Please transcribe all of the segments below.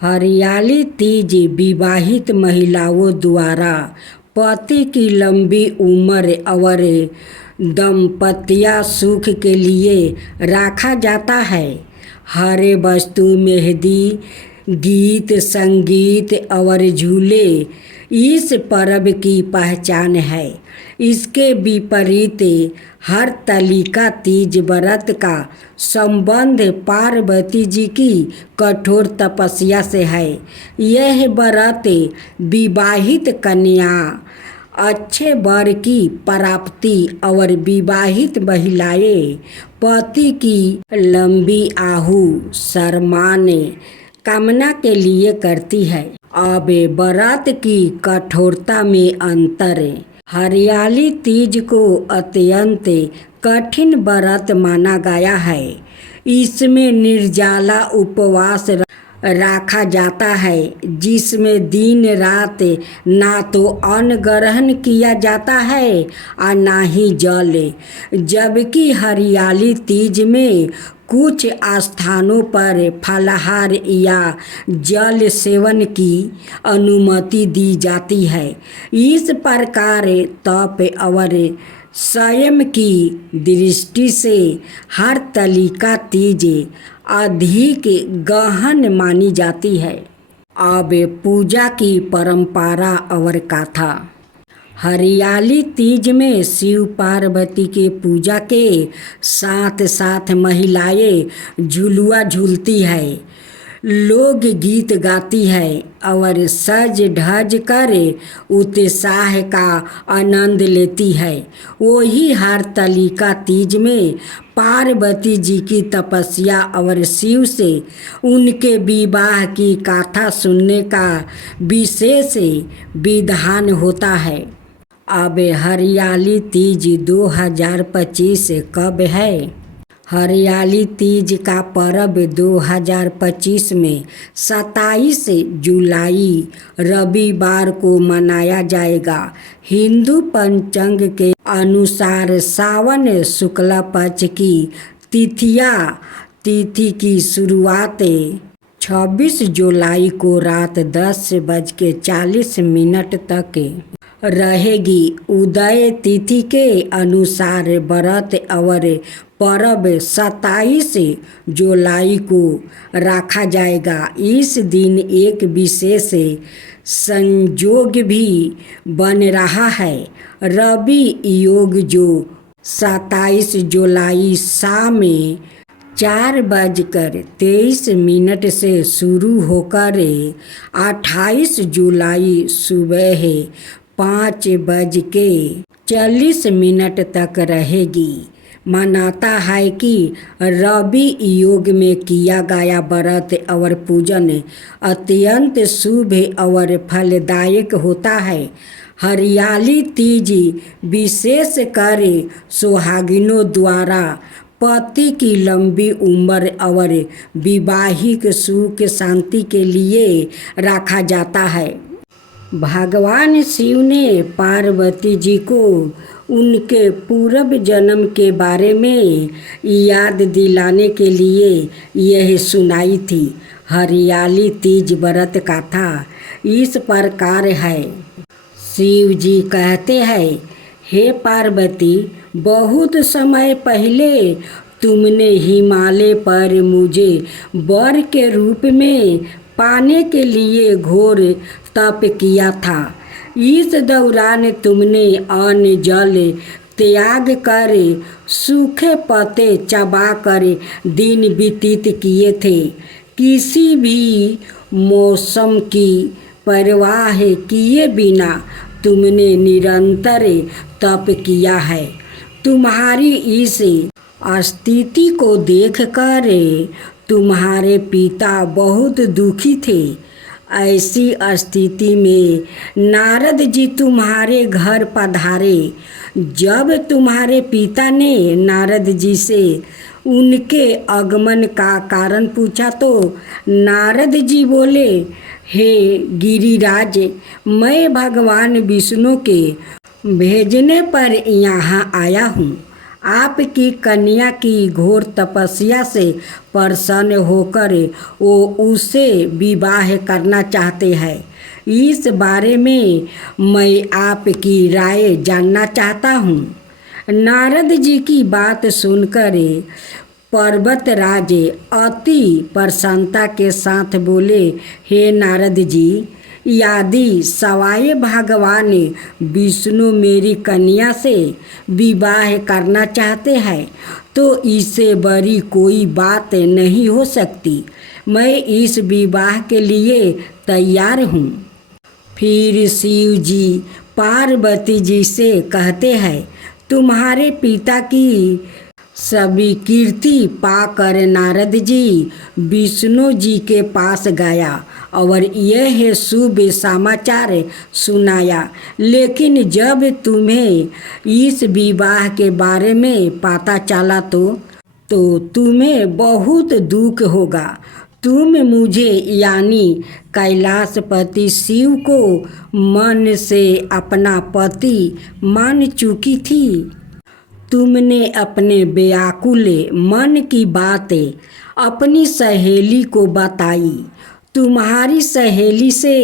हरियाली तीज विवाहित महिलाओं द्वारा पति की लंबी उम्र और दाम्पत्य सुख के लिए रखा जाता है। हर वस्तु, मेहंदी, गीत, संगीत और झूले इस पर्व की पहचान है। इसके विपरीत हरतालिका तीज व्रत का संबंध पार्वती जी की कठोर तपस्या से है। यह व्रत विवाहित कन्या, अच्छे वर की प्राप्ति और विवाहित महिलाएं पति की लंबी आयु सम्मान कामना के लिए करती है। अब व्रत की कठोरता में अंतर। हरियाली तीज को अत्यंत कठिन व्रत माना गया है। इसमें निर्जला उपवास रखा जाता है, जिसमें दिन रात ना तो अन्न ग्रहण किया जाता है और ना ही जल। जबकि हरियाली तीज में कुछ स्थानों पर फलाहार या जल सेवन की अनुमति दी जाती है। इस प्रकार तप और संयम की दृष्टि से हरतालिका तीज अधिक गहन मानी जाती है। अब पूजा की परंपरा और कथा। हरियाली तीज में शिव पार्वती के पूजा के साथ साथ महिलाएं झुलुआ झूलती है, लोग गीत गाती है और सज धज कर उत्साह का आनंद लेती है। वही हरतालिका तीज में पार्वती जी की तपस्या और शिव से उनके विवाह की कथा सुनने का विशेष विधान होता है। अब हरियाली तीज 2025 कब है? हरियाली तीज का पर्व 2025 में 27 जुलाई रविवार को मनाया जाएगा। हिंदू पंचांग के अनुसार सावन शुक्ल पक्ष की तिथि की शुरुआत 26 जुलाई को रात 10:40 तक रहेगी। उदय तिथि के अनुसार व्रत और पर्व 27 जुलाई को रखा जाएगा। इस दिन एक विशेष संयोग भी बन रहा है, रवि योग, जो 27 जुलाई शाम 4:23 से शुरू होकर 28 जुलाई सुबह 5:40 तक रहेगी। मानता है कि रवि योग में किया गया व्रत और पूजन अत्यंत शुभ और फलदायक होता है। हरियाली तीज विशेष कर सुहागिनों द्वारा पति की लंबी उम्र और वैवाहिक सुख शांति के लिए रखा जाता है। भगवान शिव ने पार्वती जी को उनके पूर्व जन्म के बारे में याद दिलाने के लिए यह सुनाई थी। हरियाली तीज व्रत कथा इस प्रकार है। शिव जी कहते हैं, हे पार्वती, बहुत समय पहले तुमने हिमालय पर मुझे वर के रूप में पाने के लिए घोर तप किया था। इस दौरान तुमने अन्न जल त्याग कर सूखे पत्ते चबाकर दिन व्यतीत किए थे। किसी भी मौसम की परवाह किए बिना तुमने निरंतर तप किया है। तुम्हारी इस स्थिति को देखकर तुम्हारे पिता बहुत दुखी थे। ऐसी स्थिति में नारद जी तुम्हारे घर पधारे। जब तुम्हारे पिता ने नारद जी से उनके आगमन का कारण पूछा तो नारद जी बोले, हे गिरिराज, मैं भगवान विष्णु के भेजने पर यहाँ आया हूँ। आपकी कन्या की घोर तपस्या से प्रसन्न होकर वो उससे विवाह करना चाहते हैं। इस बारे में मैं आपकी राय जानना चाहता हूँ। नारद जी की बात सुनकर पर्वतराज अति प्रसन्नता के साथ बोले, हे नारद जी, यदि सवाई भगवान विष्णु मेरी कन्या से विवाह करना चाहते हैं तो इससे बड़ी कोई बात नहीं हो सकती। मैं इस विवाह के लिए तैयार हूँ। फिर शिव जी पार्वती जी से कहते हैं, तुम्हारे पिता की सभी कीर्ति पाकर नारद जी विष्णु जी के पास गया और यह शुभ समाचार सुनाया। लेकिन जब तुम्हें इस विवाह के बारे में पता चला तो तुम्हें बहुत दुख होगा। तुम मुझे यानी कैलाशपति शिव को मन से अपना पति मान चुकी थी। तुमने अपने व्याकुल मन की बातें अपनी सहेली को बताई। तुम्हारी सहेली से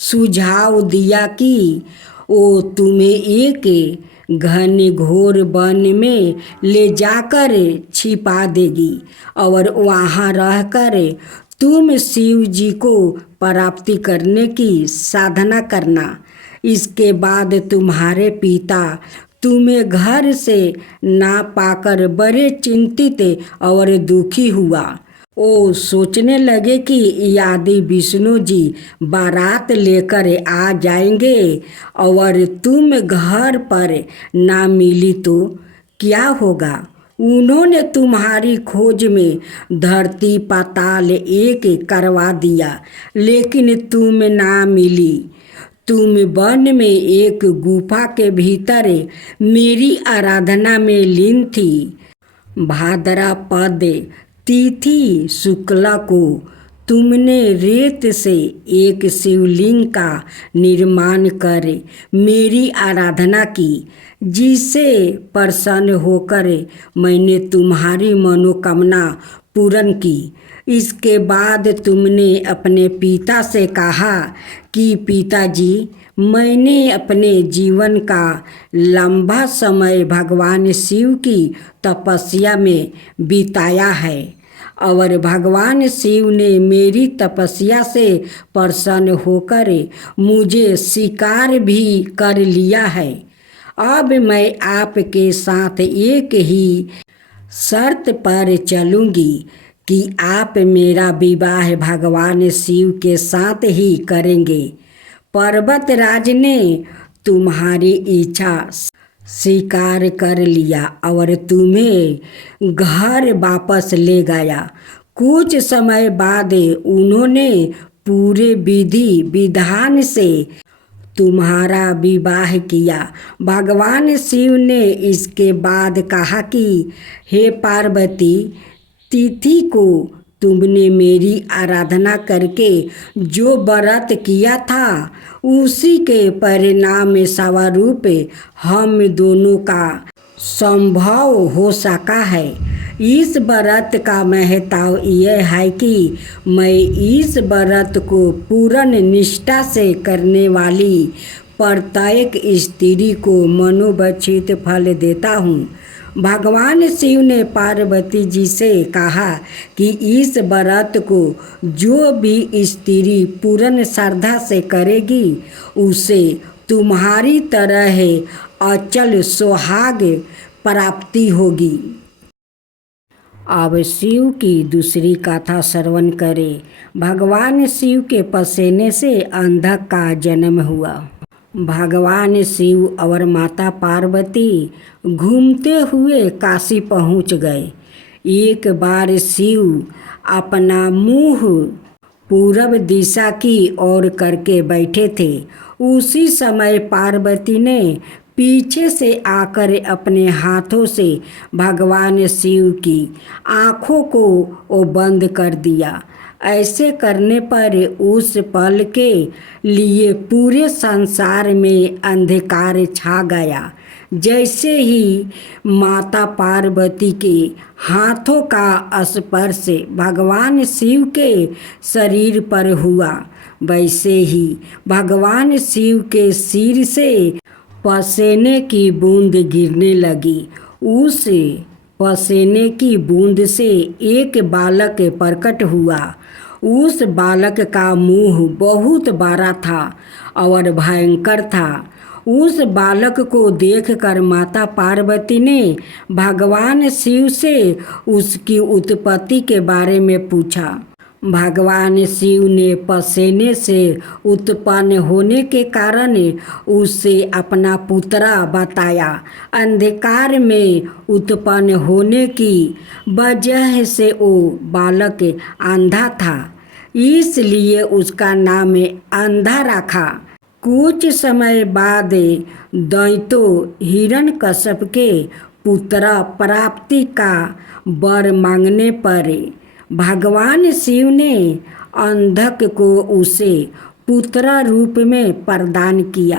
सुझाव दिया कि वो तुम्हें एक घने घोर वन में ले जाकर छिपा देगी और वहाँ रहकर तुम शिव जी को प्राप्ति करने की साधना करना। इसके बाद तुम्हारे पिता तुम्हें घर से ना पाकर बड़े चिंतित और दुखी हुआ। वो सोचने लगे कि यदि विष्णु जी बारात लेकर आ जाएंगे और तुम घर पर ना मिली तो क्या होगा। उन्होंने तुम्हारी खोज में धरती पाताल एक करवा दिया, लेकिन तुम ना मिली। तुम वन में एक गुफा के भीतर मेरी आराधना में लीन थी। भाद्रपद तिथि शुक्ला को तुमने रेत से एक शिवलिंग का निर्माण कर मेरी आराधना की, जिससे प्रसन्न होकर मैंने तुम्हारी मनोकामना पूर्ण की। इसके बाद तुमने अपने पिता से कहा कि पिताजी, मैंने अपने जीवन का लंबा समय भगवान शिव की तपस्या में बिताया है और भगवान शिव ने मेरी तपस्या से प्रसन्न होकर मुझे स्वीकार भी कर लिया है। अब मैं आपके साथ एक ही शर्त पर चलूँगी कि आप मेरा विवाह भगवान शिव के साथ ही करेंगे। पर्वतराज ने तुम्हारी इच्छा स्वीकार कर लिया और तुम्हें घर वापस ले गया। कुछ समय बाद उन्होंने पूरे विधि विधान से तुम्हारा विवाह किया। भगवान शिव ने इसके बाद कहा कि हे पार्वती, तिथि को तुमने मेरी आराधना करके जो व्रत किया था उसी के परिणाम स्वरूप हम दोनों का संभव हो सका है। इस व्रत का महत्व यह है कि मैं इस व्रत को पूर्ण निष्ठा से करने वाली प्रत्येक स्त्री को मनोवांछित फल देता हूँ। भगवान शिव ने पार्वती जी से कहा कि इस व्रत को जो भी स्त्री पूर्ण श्रद्धा से करेगी उसे तुम्हारी तरह अचल सुहाग प्राप्ति होगी। अब शिव की दूसरी कथा श्रवण करें। भगवान शिव के पसीने से अंधक का जन्म हुआ। भगवान शिव और माता पार्वती घूमते हुए काशी पहुंच गए। एक बार शिव अपना मुंह पूरब दिशा की ओर करके बैठे थे। उसी समय पार्वती ने पीछे से आकर अपने हाथों से भगवान शिव की आँखों को वो बंद कर दिया। ऐसे करने पर उस पल के लिए पूरे संसार में अंधकार छा गया। जैसे ही माता पार्वती के हाथों का स्पर्श भगवान शिव के शरीर पर हुआ, वैसे ही भगवान शिव के सिर से पसीने की बूंद गिरने लगी। उस पसीने की बूंद से एक बालक प्रकट हुआ। उस बालक का मुंह बहुत बड़ा था और भयंकर था। उस बालक को देखकर माता पार्वती ने भगवान शिव से उसकी उत्पत्ति के बारे में पूछा। भगवान शिव ने पसीने से उत्पन्न होने के कारण उसे अपना पुत्रा बताया। अंधकार में उत्पन्न होने की वजह से वो बालक अंधा था, इसलिए उसका नाम अंधा रखा। कुछ समय बाद दैत्यो हिरण्यकश्यप के पुत्र प्राप्ति का वर मांगने पर भगवान शिव ने अंधक को उसे पुत्र रूप में प्रदान किया।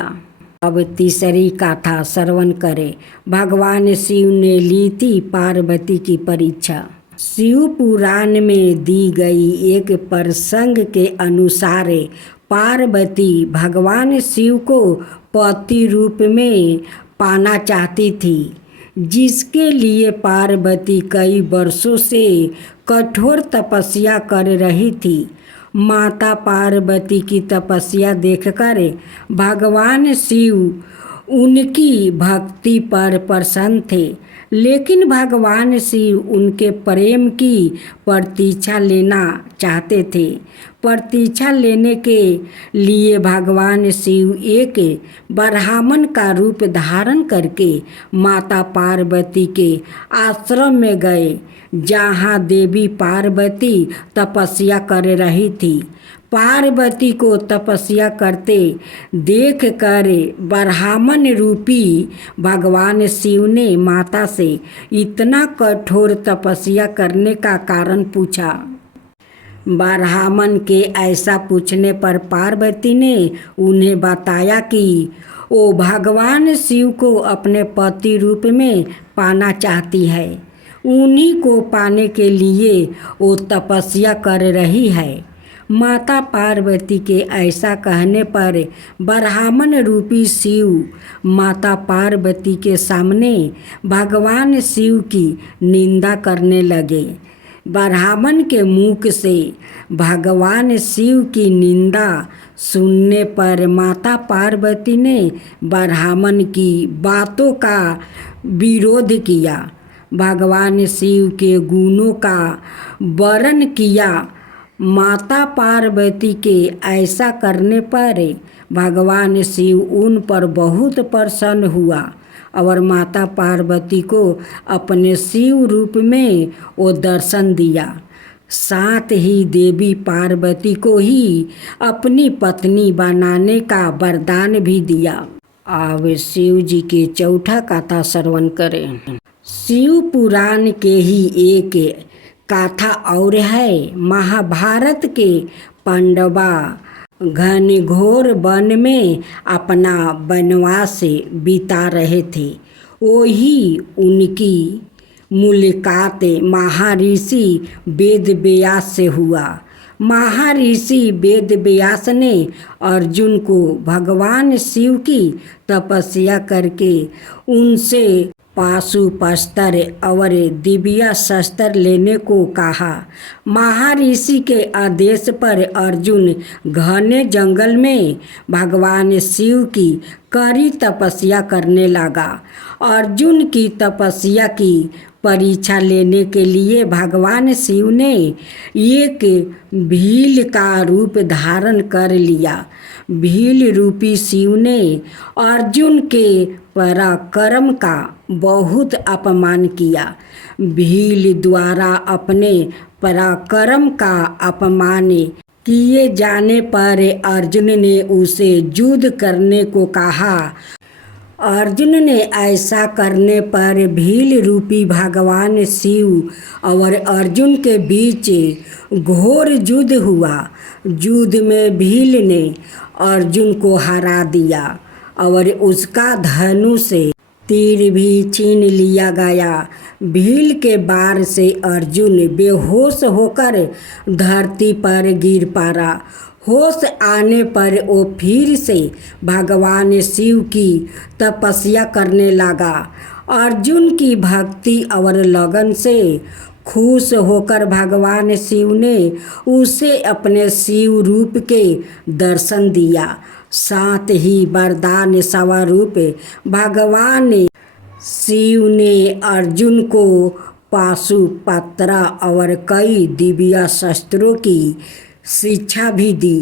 अब तीसरी कथा श्रवण करें। भगवान शिव ने ली थी पार्वती की परीक्षा। शिव पुराण में दी गई एक प्रसंग के अनुसार पार्वती भगवान शिव को पति रूप में पाना चाहती थी, जिसके लिए पार्वती कई वर्षों से कठोर तपस्या कर रही थी। माता पार्वती की तपस्या देखकर भगवान शिव उनकी भक्ति पर प्रसन्न थे, लेकिन भगवान शिव उनके प्रेम की प्रतीक्षा लेना चाहते थे। प्रतीक्षा लेने के लिए भगवान शिव एक ब्राह्मण का रूप धारण करके माता पार्वती के आश्रम में गए, जहाँ देवी पार्वती तपस्या कर रही थी। पार्वती को तपस्या करते देखकर ब्राह्मण रूपी भगवान शिव ने माता से इतना कठोर तपस्या करने का कारण पूछा। ब्राह्मण के ऐसा पूछने पर पार्वती ने उन्हें बताया कि वो भगवान शिव को अपने पति रूप में पाना चाहती है। उन्हीं को पाने के लिए वो तपस्या कर रही है। माता पार्वती के ऐसा कहने पर ब्राह्मण रूपी शिव माता पार्वती के सामने भगवान शिव की निंदा करने लगे। ब्राह्मण के मुख से भगवान शिव की निंदा सुनने पर माता पार्वती ने ब्राह्मण की बातों का विरोध किया, भगवान शिव के गुणों का वर्णन किया। माता पार्वती के ऐसा करने पर भगवान शिव उन पर बहुत प्रसन्न हुआ और माता पार्वती को अपने शिव रूप में वो दर्शन दिया। साथ ही देवी पार्वती को ही अपनी पत्नी बनाने का वरदान भी दिया। अब शिव जी के चौथा कथा श्रवण करें। शिव पुराण के ही एक कथा और है। महाभारत के पांडवा घनघोर वन में अपना वनवास बिता रहे थे। वही उनकी मुलाकात महर्षि वेदव्यास से हुआ। महर्षि वेदव्यास ने अर्जुन को भगवान शिव की तपस्या करके उनसे पाशुपस्त्र और दिव्य शस्त्र लेने को कहा। महर्षि के आदेश पर अर्जुन घने जंगल में भगवान शिव की कड़ी तपस्या करने लगा। अर्जुन की तपस्या की परीक्षा लेने के लिए भगवान शिव ने एक भील का रूप धारण कर लिया। भील रूपी शिव ने अर्जुन के पराक्रम का बहुत अपमान किया। भील द्वारा अपने पराक्रम का अपमान किए जाने पर अर्जुन ने उसे युद्ध करने को कहा। अर्जुन ने ऐसा करने पर भील रूपी भगवान शिव और अर्जुन के बीच घोर युद्ध हुआ। युद्ध में भील ने अर्जुन को हरा दिया और उसका धनुष तीर भी छीन लिया गया। भील के बार से अर्जुन बेहोश होकर धरती पर गिर पड़ा। होश आने पर वो फिर से भगवान शिव की तपस्या करने लगा। अर्जुन की भक्ति और लगन से खुश होकर भगवान शिव ने उसे अपने शिव रूप के दर्शन दिया। साथ ही वरदान स्वरूप भगवान शिव ने अर्जुन को पाशुपत्र और कई दिव्य शस्त्रों की शिक्षा भी दी।